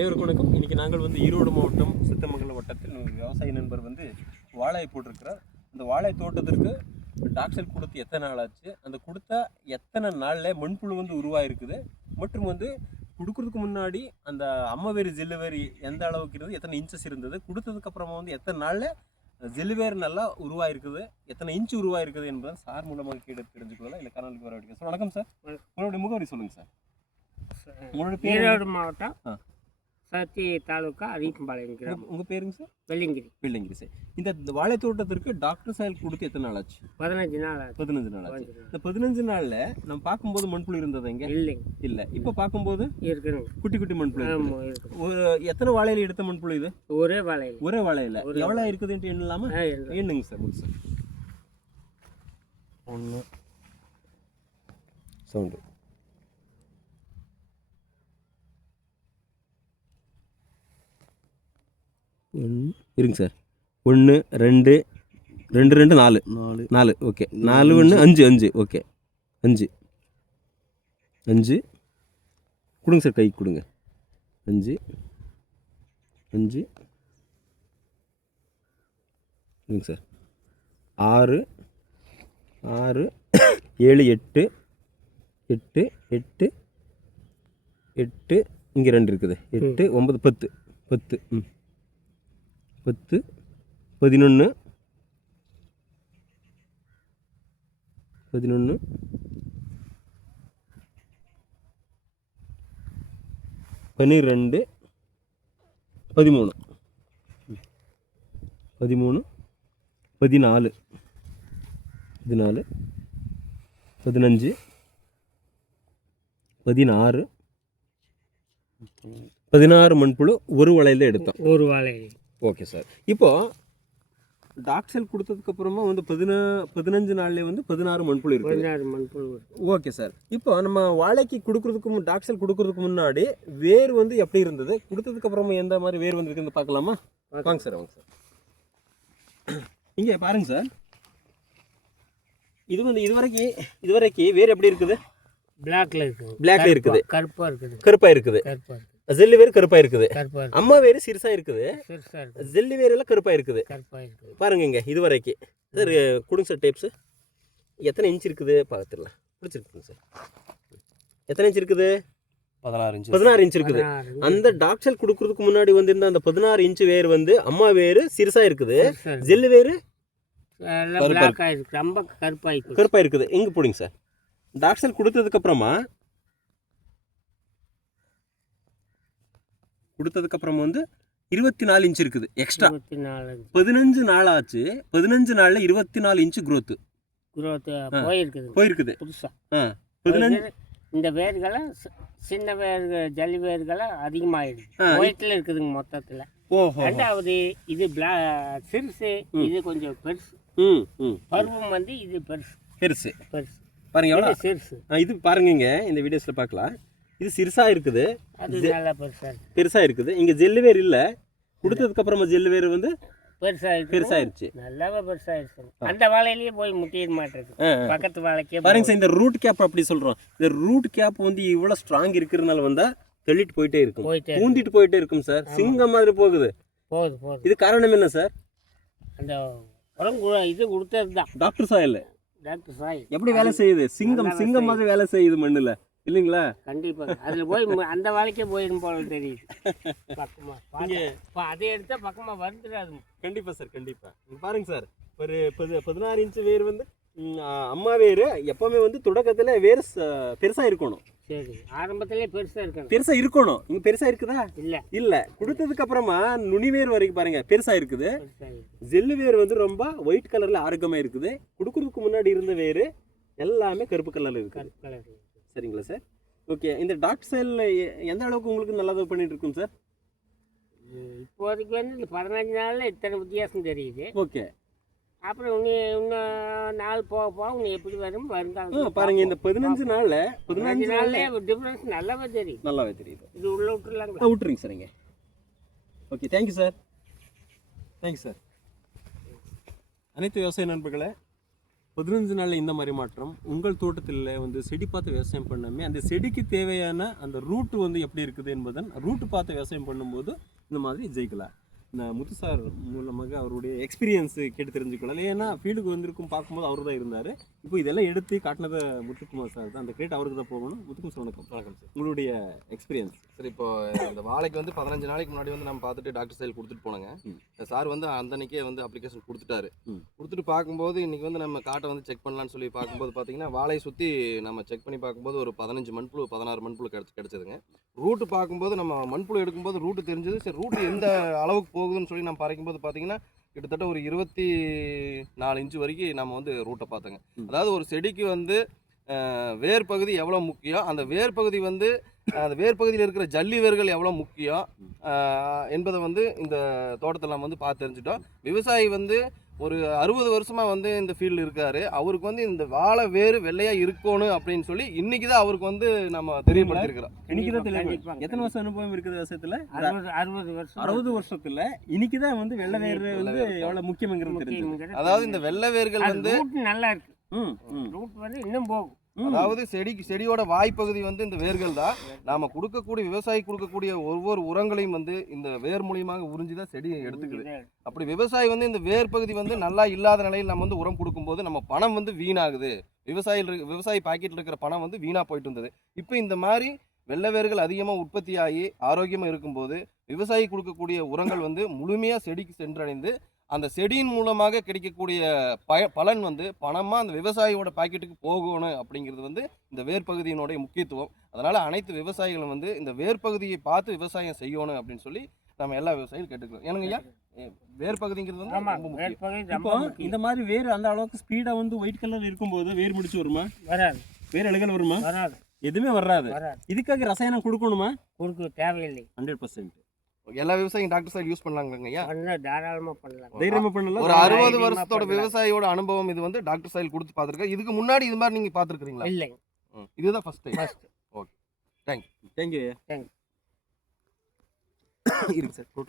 அனைவருக்கும் வணக்கம். இன்றைக்கி நாங்கள் வந்து ஈரோடு மாவட்டம் சித்தமங்கலம் வட்டத்தில் விவசாய நண்பர் வந்து வாழை போட்டிருக்கிறார். அந்த வாழை தோட்டத்திற்கு டாக்ஸல் கொடுத்து எத்தனை நாள் ஆச்சு, அந்த கொடுத்த எத்தனை நாளில் மண்புழு வந்து உருவாயிருக்குது, மற்றும் வந்து கொடுக்குறதுக்கு முன்னாடி அந்த அம்மவேறு ஜெல்லுவேறு எந்த அளவுக்கு இருந்தது, எத்தனை இன்ச்சஸ் இருந்தது, கொடுத்ததுக்கப்புறமா வந்து எத்தனை நாளில் ஜெல்லுவேறு நல்லா உருவாயிருக்குது, எத்தனை இன்ச்சு உருவாயிருக்குது என்பதை சார் மூலமாக கேட்டு தெரிஞ்சுக்கலாம். இல்லை கனலுக்கு வர வேண்டிய சார். வணக்கம் சார், உங்களுடைய முகவரி சொல்லுங்கள் சார். உங்களுடைய பேர்? ஈரோடு மாவட்டம் சத்தி தாலுக்கா அரிக்கம்பாளையம் கிராமம். உங்கள் பேருங்க சார்? வெள்ளிங்கிரி. வெள்ளிங்கிரி சார். இந்த வாழை தோட்டத்திற்கு டாக்டர் சாயல் கொடுத்து எத்தனை நாள் ஆச்சு? 15 நாள். 15 நாள் ஆச்சு. இந்த 15 நாளில் நம்ம பார்க்கும்போது மண்புழு இருந்தது எங்க? இல்லை. இப்போ பார்க்கும்போது இருக்குங்க, குட்டி குட்டி மண்புழு. ஒரு எத்தனை வாழையில எடுத்த மண்புழு இது? ஒரே வாழையில. ஒரே வாழையில எவ்வளோ இருக்குதுன்ட்டு எண்ணலாமா? எண்ணுங்க சார். முடிச்சு சார். 1 சவுண்டு இருங்க சார். 1 2 2 2 4 4 ஓகே. 4 1 5 5 ஓகே. 5 5 கொடுங்க சார், கை கொடுங்க. 5 5 இருங்க சார். 6 6 7 8 8 8 8 இங்கே 2 இருக்குது. 8 9 10 10 10 11 11 12 13 13 14 14 15 16 16 மண்புழு ஒரு வலையில் எடுத்தோம். ஒரு வாழை. Okay sir. இப்போது டாக்ஸல் கொடுத்ததுக்கப்புறமா வந்து 15 நாள்லேயே வந்து 16 மண்புழு இருக்குது. 16 மண்புழு. Okay sir. இப்போ நம்ம வாழைக்கு கொடுக்குறதுக்கு டாக்ஸல் கொடுக்குறதுக்கு முன்னாடி வேர் வந்து எப்படி இருந்தது, கொடுத்ததுக்கப்புறமா எந்த மாதிரி வேர் வந்துருக்குன்னு பார்க்கலாமா? வாங்க சார், வாங்க சார். இங்கே பாருங்க சார். இது வந்து இதுவரைக்கும் வேர் எப்படி இருக்குது? பிளாக்ல இருக்குது. பிளாக்ல இருக்குது. கருப்பாக இருக்குது. கருப்பாக இருக்குது. ஜெல்லி வேறு கருப்பாக இருக்குது. அம்மா வேறு சிறுசாக இருக்குது. ஜெல்லி வேறு எல்லாம் கருப்பாக இருக்குது. பாருங்க இங்கே இதுவரைக்கும் சார். கொடுங்க சார் டேப்ஸு. எத்தனை இன்ச் இருக்குது பார்த்துடலாம். பிடிச்சிருக்குங்க சார். எத்தனை இன்ச் இருக்குது? 16 இன்ச் இருக்குது. அந்த டாக்ஸல் கொடுக்கறதுக்கு முன்னாடி வந்து இந்த அந்த 16 இன்ச் வேர் வந்து அம்மா வேறு சிறுசாக இருக்குது. ஜெல்லி வேறு கருப்பாக இருக்குது. எங்கே போடுங்க சார். டாக்ஸல் கொடுத்ததுக்கப்புறமா வந்து 24 இன்ச் இருக்குது எக்ஸ்ட்ரா. 15 நாள் ஆச்சு. 15 நாளில் 24 இன்ச் growth போயிருக்குது புதுசாக. 15 இந்த வேர்களை சின்ன வேர்கள் ஜல்லி வேர்களை அதிகமாகிடுது. ஒயிட்டில் இருக்குதுங்க மொத்தத்தில். ரெண்டாவது இது சிறுசு, இது கொஞ்சம் பெருசு. பருவம் வந்து இது பெருசு பாருங்க. எவ்வளோ சிறுசு இது பாருங்க. இங்கே இந்த வீடியோஸில் பார்க்கலாம். இது சிறுசாக இருக்குது, அது நல்லா பெருசாக இருக்குது. இங்கே ஜெல்லு வேர் இல்லை. கொடுத்ததுக்கு அப்புறமா ஜெல்லு வேர் வந்து பெருசாயிருச்சு. நல்லாவே பெருசாயிருச்சு. அந்த வாழையிலேயே போய் முட்டிட மாட்டேங்குது. பக்கத்து வாழைக்கே பாருங்க சார். இந்த ரூட் கேப் அப்படி சொல்கிறோம். இந்த ரூட் கேப் வந்து இவ்வளோ ஸ்ட்ராங் இருக்கிறதுனால வந்தால் தள்ளிட்டு போயிட்டே இருக்கும், பூந்திட்டு போயிட்டே இருக்கும் சார். சிங்கம் மாதிரி போகுது. இது காரணம் என்ன சார்? அந்த உரம் இது கொடுத்தது தான். டாக்டர் சாயல் எப்படி வேலை செய்யுது? சிங்கம் மாதிரி வேலை செய்யுது மண்ணில் இல்லைங்களா? கண்டிப்பாக. அதில் போய் அந்த வாழைக்கே போயிடும் போல தெரியுது. பக்கமாக அதை எடுத்தால் பக்கமாக வந்துடாது. கண்டிப்பாக சார், கண்டிப்பாக. பாருங்க சார். ஒரு 16 இன்ச்சு வேர் வந்து அம்மா வேர் எப்போவுமே வந்து தொடக்கத்தில் வேர் பெருசாக இருக்கணும். சரி, ஆரம்பத்திலே பெருசாக இருக்கணும். இங்கே பெருசாக இருக்குதா? இல்லை. கொடுத்ததுக்கு அப்புறமா நுனி வேர் வரைக்கும் பாருங்க பெருசாக இருக்குது. ஜெல்லு வேர் வந்து ரொம்ப ஒயிட் கலரில் ஆரோக்கியமாக இருக்குது. கொடுக்கறதுக்கு முன்னாடி இருந்த வேர் எல்லாமே கருப்பு கலரில் இருக்குது. சரிங்களா சார்? ஓகே. இந்த டாக்ஸல் எந்த அளவுக்கு உங்களுக்கு நல்லதாக பண்ணிட்டு இருக்கும் சார்? இப்போதைக்கு வந்து இந்த 15 நாளில் இத்தனை வித்தியாசம் தெரியுது. ஓகே. அப்புறம் இன்னும் நாள் போக இன்னும் எப்படி வருங்காலம் பாருங்க. இந்த 15 நாளில் டிஃப்ரென்ஸ் நல்லாவே தெரியுது. இது உள்ள விட்டுருலாங்களா? விட்டுருங்க சரிங்க. Okay, thank you sir. Thank you sir. அனைத்து விவசாய நண்பர்களே, 15 நாளில் இந்த மாதிரி மாற்றம் உங்கள் தோட்டத்தில் வந்து செடி பார்த்து விவசாயம் பண்ணாமே அந்த செடிக்கு தேவையான அந்த ரூட் வந்து எப்படி இருக்குது என்பதன் ரூட் பார்த்து விவசாயம் பண்ணும்போது இந்த மாதிரி ஜெயிக்கலாம். நான் முத்து சார் மூலமாக அவருடைய எக்ஸ்பீரியன்ஸ் கேட்டு தெரிஞ்சுக்கலாம். ஏன்னா ஃபீல்டுக்கு வந்திருக்கும் பார்க்கும்போது அவர் தான் இருந்தார். இப்போ இதெல்லாம் எடுத்து காட்டினதை முத்துக்குமார் சார் தான். அந்த கிரெடிட் அவருக்கு தான் போகணும். முத்துக்குமார் சார் வணக்கம். வணக்கம் சார். உங்களுடைய எக்ஸ்பீரியன்ஸ் சார். இப்போ இந்த வாழைக்கு வந்து 15 நாளைக்கு முன்னாடி வந்து நம்ம பார்த்துட்டு டாக்டர் சைல் கொடுத்துட்டு போனோங்க. சார் வந்து அன்னைக்கே வந்து அப்ளிகேஷன் கொடுத்துட்டாரு. கொடுத்துட்டு பார்க்கும்போது இன்னைக்கு வந்து நம்ம காட்டை வந்து செக் பண்ணலான்னு சொல்லி பார்க்கும்போது பார்த்தீங்கன்னா வாழையை சுற்றி நம்ம செக் பண்ணி பார்க்கும்போது ஒரு 15 மண்புழு 16 மண்புழு கிடைச்சதுங்க. ரூட்டு பார்க்கும்போது நம்ம மண்புழு எடுக்கும்போது ரூட்டு தெரிஞ்சது. சரி ரூட்டு எந்த அளவுக்கு போகுதுன்னு சொல்லி நம்ம பறைக்கும்போது பார்த்தீங்கன்னா கிட்டத்தட்ட ஒரு 24 இன்ச்சு வரைக்கும் நம்ம வந்து ரூட்டை பார்த்தோங்க. அதாவது ஒரு செடிக்கு வந்து வேர் பகுதி எவ்வளோ முக்கியம், அந்த வேர் பகுதி வந்து அந்த வேர் பகுதியில் இருக்கிற ஜல்லி வேர்கள் எவ்வளோ முக்கியம் என்பதை வந்து இந்த தோட்டத்தில் நம்ம வந்து பார்த்து தெரிஞ்சுட்டோம். விவசாயி வந்து ஒரு 60 வருஷமாக வந்து இந்த ஃபீல்டு இருக்காரு. அவருக்கு வந்து இந்த வாழை வேறு வெள்ளையாக இருக்கணும் அப்படின்னு சொல்லி இன்னைக்கு தான் அவருக்கு வந்து நம்ம தெரியப்படுத்திருக்கிறோம். இன்னைக்கு தான் தெளிவு. எத்தனை வருஷம் அனுபவம் இருக்குது விவசாயத்தில்? 60 வருஷத்துல இன்னைக்கு தான் வந்து வெள்ளை வேர் வந்து எவ்வளோ முக்கியங்கிறது தெரியும். அதாவது இந்த வெள்ளை வேர்கள் வந்து நல்லா இருக்கு. ரூட் வந்து இன்னும் போகும். அதாவது செடியோட வாய்ப்பகுதி வந்து இந்த வேர்கள் தான். நாம கொடுக்கக்கூடிய விவசாயி கொடுக்கக்கூடிய ஒவ்வொரு உரங்களையும் வந்து இந்த வேர் மூலியமாக உறிஞ்சிதான் செடி எடுத்துக்குது. அப்படி விவசாயி வந்து இந்த வேர் பகுதி வந்து நல்லா இல்லாத நிலையில் நம்ம வந்து உரம் கொடுக்கும்போது நம்ம பணம் வந்து வீணாகுது. விவசாயி பாக்கெட்ல இருக்கிற பணம் வந்து வீணா போயிட்டு இருந்தது. இப்போ இந்த மாதிரி வெள்ளை வேர்கள் அதிகமாக உற்பத்தி ஆகி ஆரோக்கியமாக இருக்கும்போது விவசாயி கொடுக்கக்கூடிய உரங்கள் வந்து முழுமையாக செடிக்கு சென்றடைந்து அந்த செடியின் மூலமாக கிடைக்கக்கூடிய பலன் வந்து பணமாக அந்த விவசாயியோட பாக்கெட்டுக்கு போகணும் அப்படிங்கிறது வந்து இந்த வேர்பகுதியினுடைய முக்கியத்துவம். அதனால் அனைத்து விவசாயிகளும் வந்து இந்த வேர்பகுதியை பார்த்து விவசாயம் செய்யணும் அப்படின்னு சொல்லி நம்ம எல்லா விவசாயிகளும் கேட்டுக்கிறோம். ஏனுங்க ஐயா, வேர்பகுதிங்கிறது வந்து ரொம்ப முக்கியம். இப்போ இந்த மாதிரி வேர் அந்த அளவுக்கு ஸ்பீடாக வந்து ஒயிட் கலர் இருக்கும்போது வேர் முடிச்சு வருமா? வராது. வேர் அழுகல் வருமா? வராது. எதுவுமே வராது. இதுக்காக ரசாயனம் கொடுக்கணுமா? கொடுக்க தேவையில்லை. 100%. எல்லா விவசாயியும் டாக்டர் சார் யூஸ் பண்ணலாங்க ஐயா? தாராளமாக பண்ணலாம். தைரியமா பண்ணலாம். ஒரு 60 வருஷத்தோட விவசாயியோட அனுபவம் இது வந்து டாக்டர் சார் கொடுத்து பார்த்துருக்கேன். இதுக்கு முன்னாடி இது மாதிரி நீங்க பார்த்துருக்கீங்களா? இல்லை, இதுதான் first time. Okay, thank you. Thank you. Thank you. இருக்கு சார் டோட்டல்